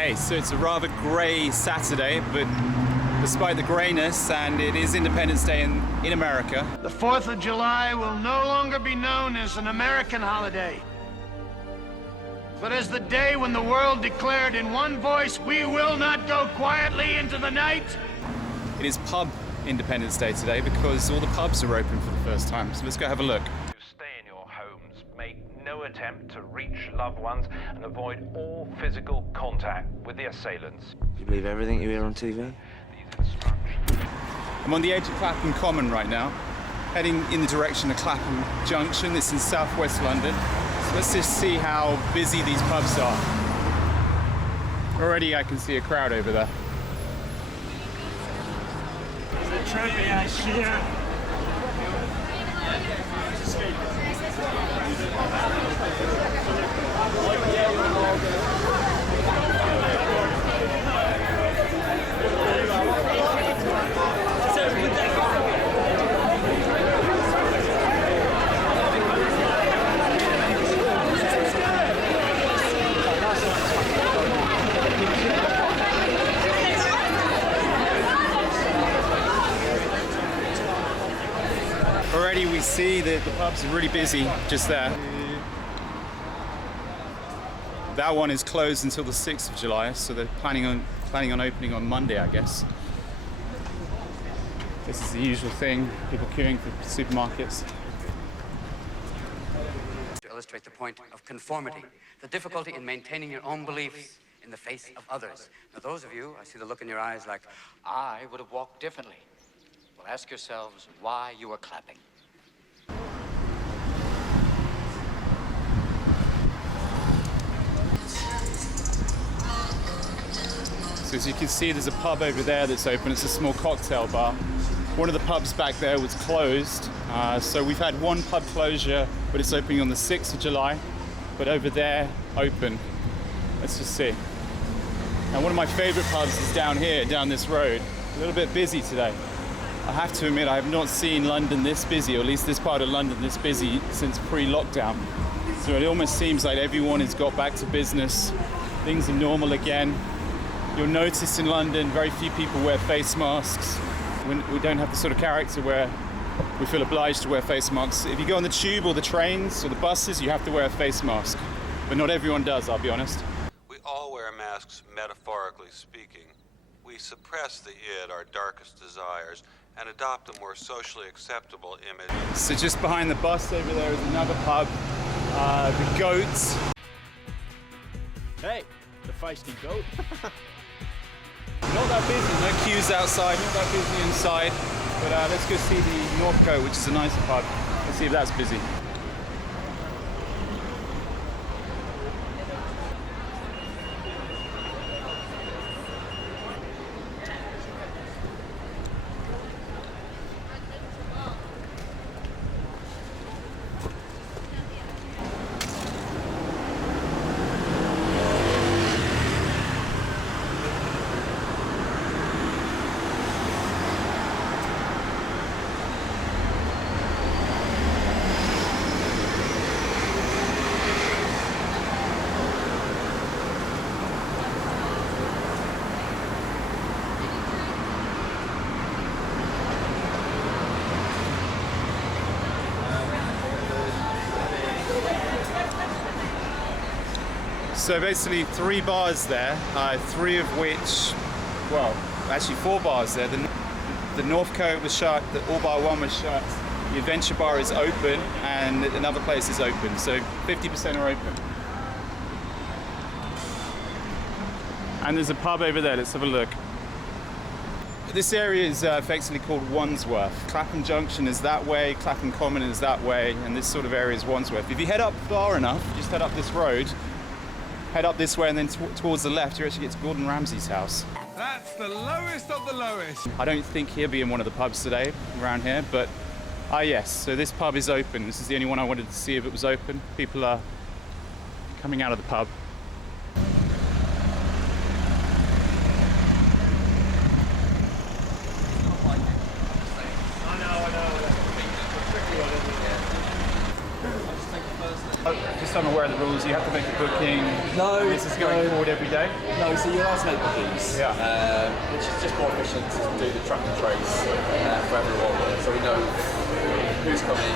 Okay, so it's a rather grey Saturday, but despite the greyness, and it is Independence Day in America. The 4th of July will no longer be known as an American holiday, but as the day when the world declared in one voice, we will not go quietly into the night. It is pub Independence Day today because all the pubs are open for the first time, so let's go have a look. Stay in your homes, make no attempt to reach loved ones, and avoid all physical contact with the assailants. You believe everything you hear on TV? These instructions. I'm on the edge of Clapham Common right now, heading in the direction of Clapham Junction. This is in southwest London. So let's just see how busy these pubs are. Already I can see a crowd over there. There's a trophy house here. Already we see that the pubs are really busy just there. That one is closed until the 6th of July, so they're planning on opening on Monday, I guess. This is the usual thing, people queuing for supermarkets. To illustrate the point of conformity, the difficulty in maintaining your own beliefs in the face of others. Now those of you, I see the look in your eyes like, I would have walked differently. Well, ask yourselves why you are clapping. So as you can see, there's a pub over there that's open. It's a small cocktail bar. One of the pubs back there was closed. So we've had one pub closure, but it's opening on the 6th of July. But over there, open. Let's just see. Now one of my favorite pubs is down here, down this road. A little bit busy today. I have to admit, I have not seen London this busy, or at least this part of London this busy since pre-lockdown. So it almost seems like everyone has got back to business. Things are normal again. You'll notice in London, very few people wear face masks. We don't have the sort of character where we feel obliged to wear face masks. If you go on the tube or the trains or the buses, you have to wear a face mask. But not everyone does, I'll be honest. We all wear masks, metaphorically speaking. We suppress the id, our darkest desires, and adopt a more socially acceptable image. So just behind the bus over there is another pub, the Goats. Hey, the feisty goat. Not that busy, no queues outside, not that busy inside. But let's go see the Northcote, which is a nicer pub. Let's see if that's busy. So basically 3 bars there, 3 of which, well, actually 4 bars there. The Northcote was shut, the All Bar 1 was shut, the Adventure Bar is open, and another place is open. So 50% are open. And there's a pub over there, let's have a look. This area is effectively called Wandsworth. Clapham Junction is that way, Clapham Common is that way, and this sort of area is Wandsworth. If you head up far enough, just head up this road, head up this way, and then towards the left, you actually get to Gordon Ramsay's house. That's the lowest of the lowest. I don't think he'll be in one of the pubs today around here, but yes, so this pub is open. This is the only one I wanted to see if it was open. People are coming out of the pub. just so I'm aware of the rules, you have to make a booking. No. This is going forward every day? No, so you're allowed to make bookings, which is just more efficient to do the track and trace for everyone. So we know who's coming,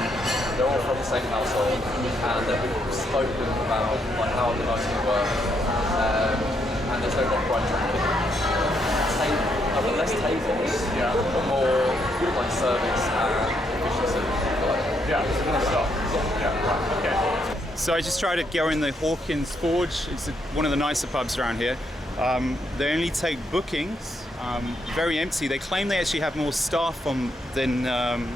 they're all from the same household, and then we've spoken about like how the night's going to work, and there's no copyright tracking. I've got less tables, but more like service and efficiency. Yeah, more stuff. Yeah, right, okay. So I just tried to go in the Hawkins Forge. It's one of the nicer pubs around here. They only take bookings, very empty. They claim they actually have more staff than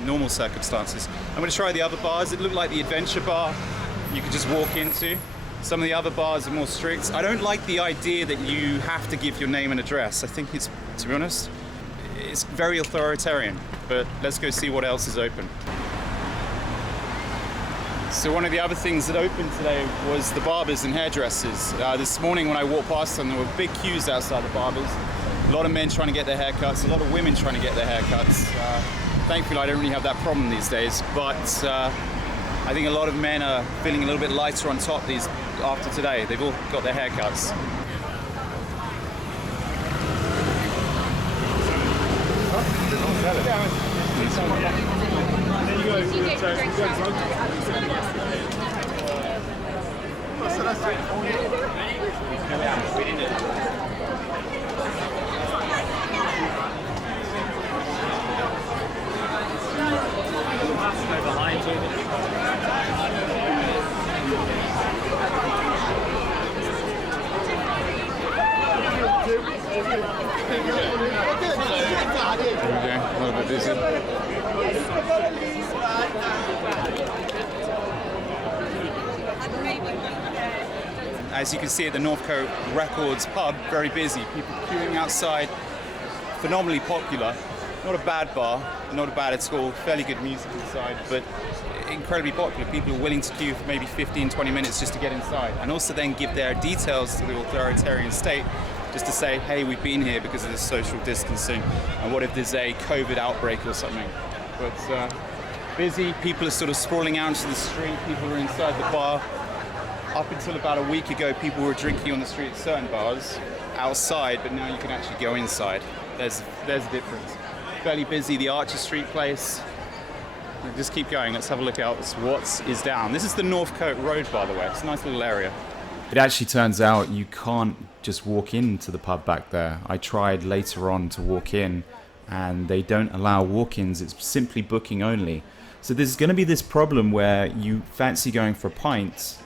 normal circumstances. I'm going to try the other bars. It looked like the Adventure Bar you could just walk into. Some of the other bars are more strict. I don't like the idea that you have to give your name and address. I think it's, to be honest, it's very authoritarian. But let's go see what else is open. So one of the other things that opened today was the barbers and hairdressers. This morning when I walked past them, there were big queues outside the barbers. A lot of men trying to get their haircuts, a lot of women trying to get their haircuts. Thankfully I don't really have that problem these days, but I think a lot of men are feeling a little bit lighter on top after today. They've all got their haircuts. Okay, a little bit busy. As you can see at the Northcote Records pub, very busy. People queuing outside, phenomenally popular. Not a bad bar, not bad at all, fairly good music inside, but incredibly popular. People are willing to queue for maybe 15, 20 minutes just to get inside, and also then give their details to the authoritarian state, just to say, hey, we've been here because of this social distancing, and what if there's a COVID outbreak or something. But busy, people are sort of sprawling out into the street, people are inside the bar. Up until about a week ago, people were drinking on the street at certain bars, outside, but now you can actually go inside. There's a difference. Fairly busy, the Archer Street place. Just keep going, let's have a look out what is down. This is the Northcote Road, by the way. It's a nice little area. It actually turns out you can't just walk into the pub back there. I tried later on to walk in, and they don't allow walk-ins. It's simply booking only. So there's going to be this problem where you fancy going for a pint,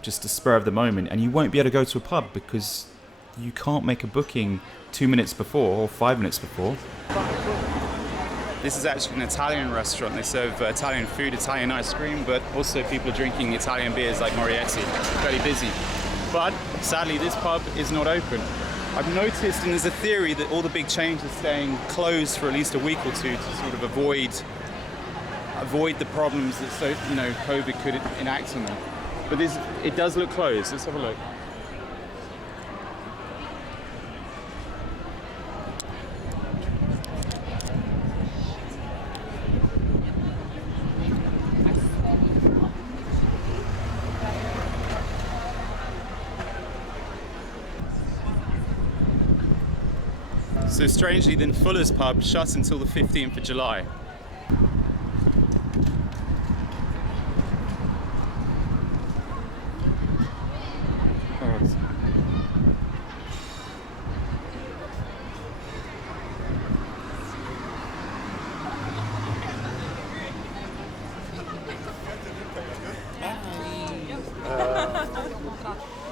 just a spur of the moment, and you won't be able to go to a pub because you can't make a booking 2 minutes before or 5 minutes before. This is actually an Italian restaurant. They serve Italian food, Italian ice cream, but also people are drinking Italian beers like Moretti. Very busy. But sadly, this pub is not open. I've noticed, and there's a theory, that all the big chains are staying closed for at least a week or two to sort of avoid the problems that COVID could enact on them. But it does look closed. Let's have a look. So strangely, then Fuller's pub shuts until the 15th of July.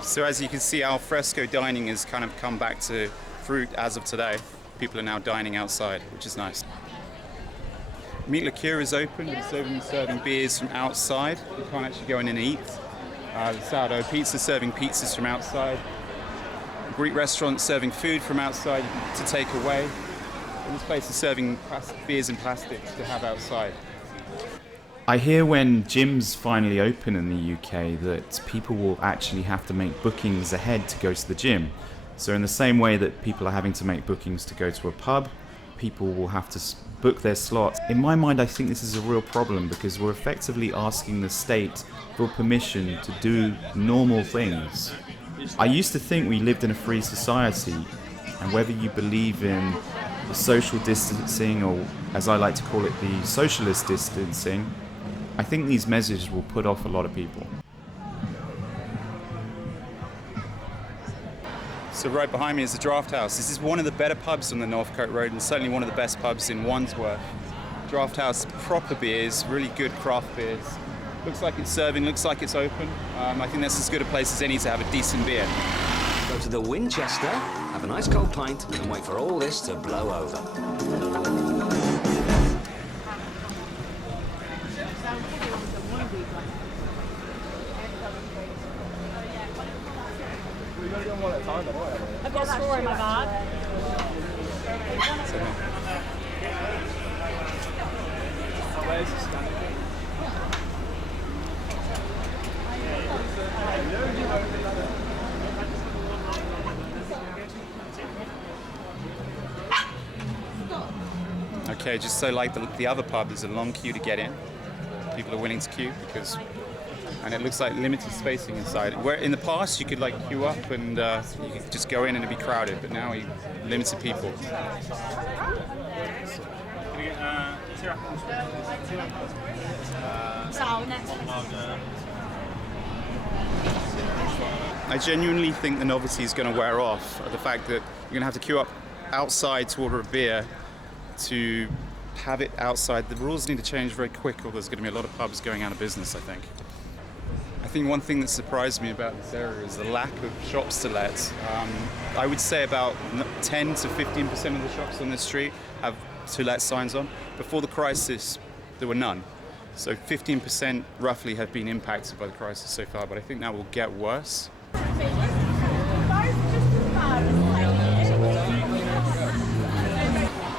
So as you can see, al fresco dining has kind of come back to fruit as of today. People are now dining outside, which is nice. Meat Liqueur is open, but it's only serving beers from outside. You can't actually go in and eat. The Sourdough Pizza serving pizzas from outside. Greek restaurant serving food from outside to take away. And this place is serving beers in plastics to have outside. I hear when gyms finally open in the UK that people will actually have to make bookings ahead to go to the gym. So in the same way that people are having to make bookings to go to a pub, people will have to book their slots. In my mind, I think this is a real problem because we're effectively asking the state for permission to do normal things. I used to think we lived in a free society, and whether you believe in the social distancing, or as I like to call it, the socialist distancing, I think these measures will put off a lot of people. So right behind me is the Draft House. This is one of the better pubs on the Northcote Road, and certainly one of the best pubs in Wandsworth. Draft House, proper beers, really good craft beers. Looks like it's serving, looks like it's open. I think that's as good a place as any to have a decent beer. Go to the Winchester, have a nice cold pint, and wait for all this to blow over. I've got a straw in my bag. Okay, just so like the other pub, there's a long queue to get in. People are willing to queue because, and it looks like limited spacing inside. Where in the past you could like queue up and you could just go in and it'd be crowded, but now you limited people. I genuinely think the novelty is going to wear off. The fact that you're going to have to queue up outside to order a beer to have it outside. The rules need to change very quick, or there's going to be a lot of pubs going out of business, I think. I think one thing that surprised me about this area is the lack of shops to let. I would say about 10 to 15% of the shops on this street have to let signs on. Before the crisis, there were none. So 15% roughly have been impacted by the crisis so far, but I think that will get worse.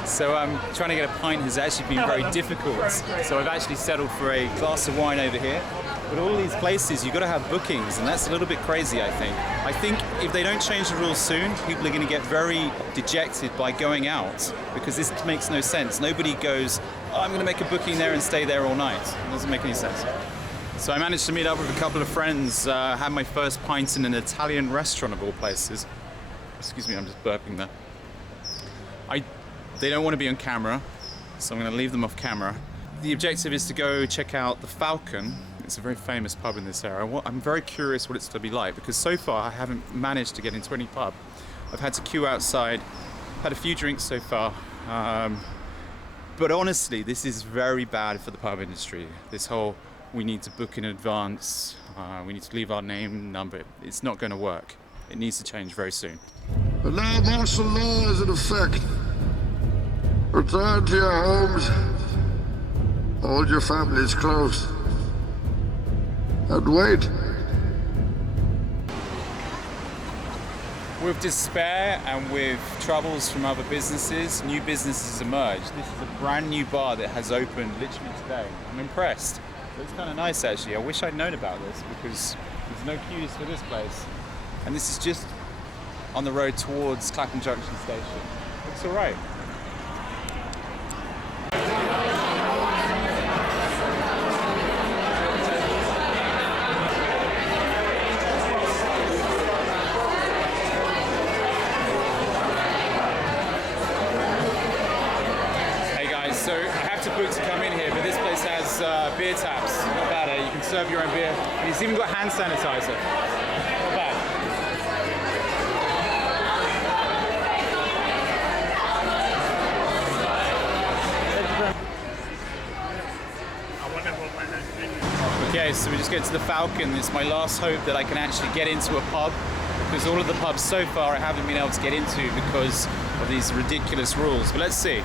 So trying to get a pint has actually been very difficult. So I've actually settled for a glass of wine over here. But all these places, you've got to have bookings, and that's a little bit crazy, I think. I think if they don't change the rules soon, people are going to get very dejected by going out, because this makes no sense. Nobody goes, oh, I'm going to make a booking there and stay there all night. It doesn't make any sense. So I managed to meet up with a couple of friends, had my first pint in an Italian restaurant of all places. Excuse me, I'm just burping there. They don't want to be on camera, so I'm going to leave them off camera. The objective is to go check out the Falcon. It's a very famous pub in this area. I'm very curious what it's to be like, because so far I haven't managed to get into any pub. I've had to queue outside, had a few drinks so far, but honestly, this is very bad for the pub industry. This whole, we need to book in advance, we need to leave our name, number, it's not going to work. It needs to change very soon. But now martial law is in effect. Return to your homes, hold your families close, and wait. With despair and with troubles from other businesses, new businesses emerge. This is a brand new bar that has opened literally today. I'm impressed. It looks kind of nice actually. I wish I'd known about this because there's no queues for this place. And this is just on the road towards Clapham Junction station. Looks alright. So I have to book to come in here, but this place has beer taps. Not bad, eh? You can serve your own beer. And it's even got hand sanitizer. Not bad. Okay, so we just get to the Falcon. It's my last hope that I can actually get into a pub, because all of the pubs so far I haven't been able to get into because of these ridiculous rules. But let's see.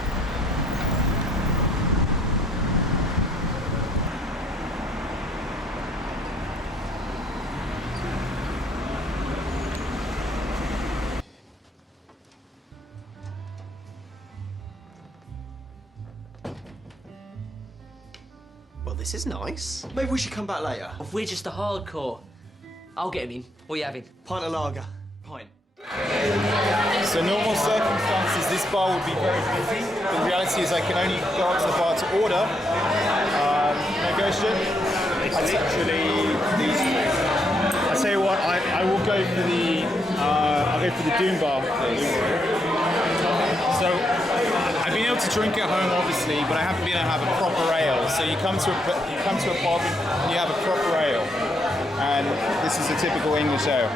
Well, this is nice. Maybe we should come back later. We're just a hardcore. I'll get him in. What are you having? Pint of lager. Pint. So normal circumstances, this bar would be very busy. But the reality is I can only go up to the bar to order. Negotiate. It's literally these three. I tell you what, I will go for the I'll go for the Doom Bar. So I've been able to drink at home, obviously, but I haven't been able to have a proper ale. So you come to a pub and you have a proper ale, and this is a typical English ale.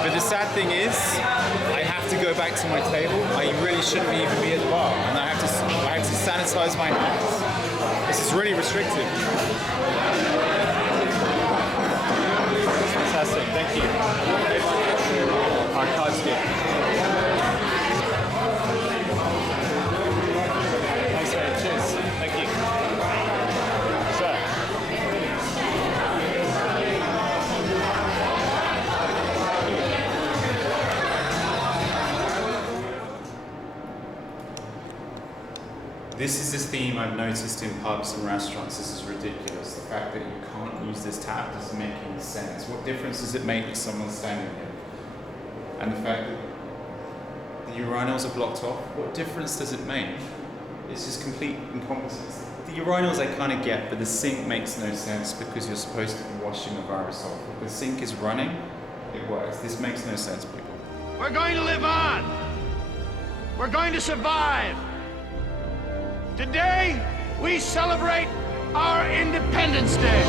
But the sad thing is, I have to go back to my table. I really shouldn't even be at the bar, and I have to sanitize my hands. This is really restrictive. Fantastic, thank you. Our card's good. Thanks, mate. Cheers. Thank you. Sir. This is the theme I've noticed in pubs and restaurants. This is ridiculous. The fact that you can't use this tap doesn't make any sense. What difference does it make that someone's standing here? And the fact that the urinals are blocked off, what difference does it make? It's just complete incompetence. The urinals I kind of get, but the sink makes no sense because you're supposed to be washing the virus off. If the sink is running, it works. This makes no sense, people. We're going to live on. We're going to survive. Today, we celebrate our Independence Day.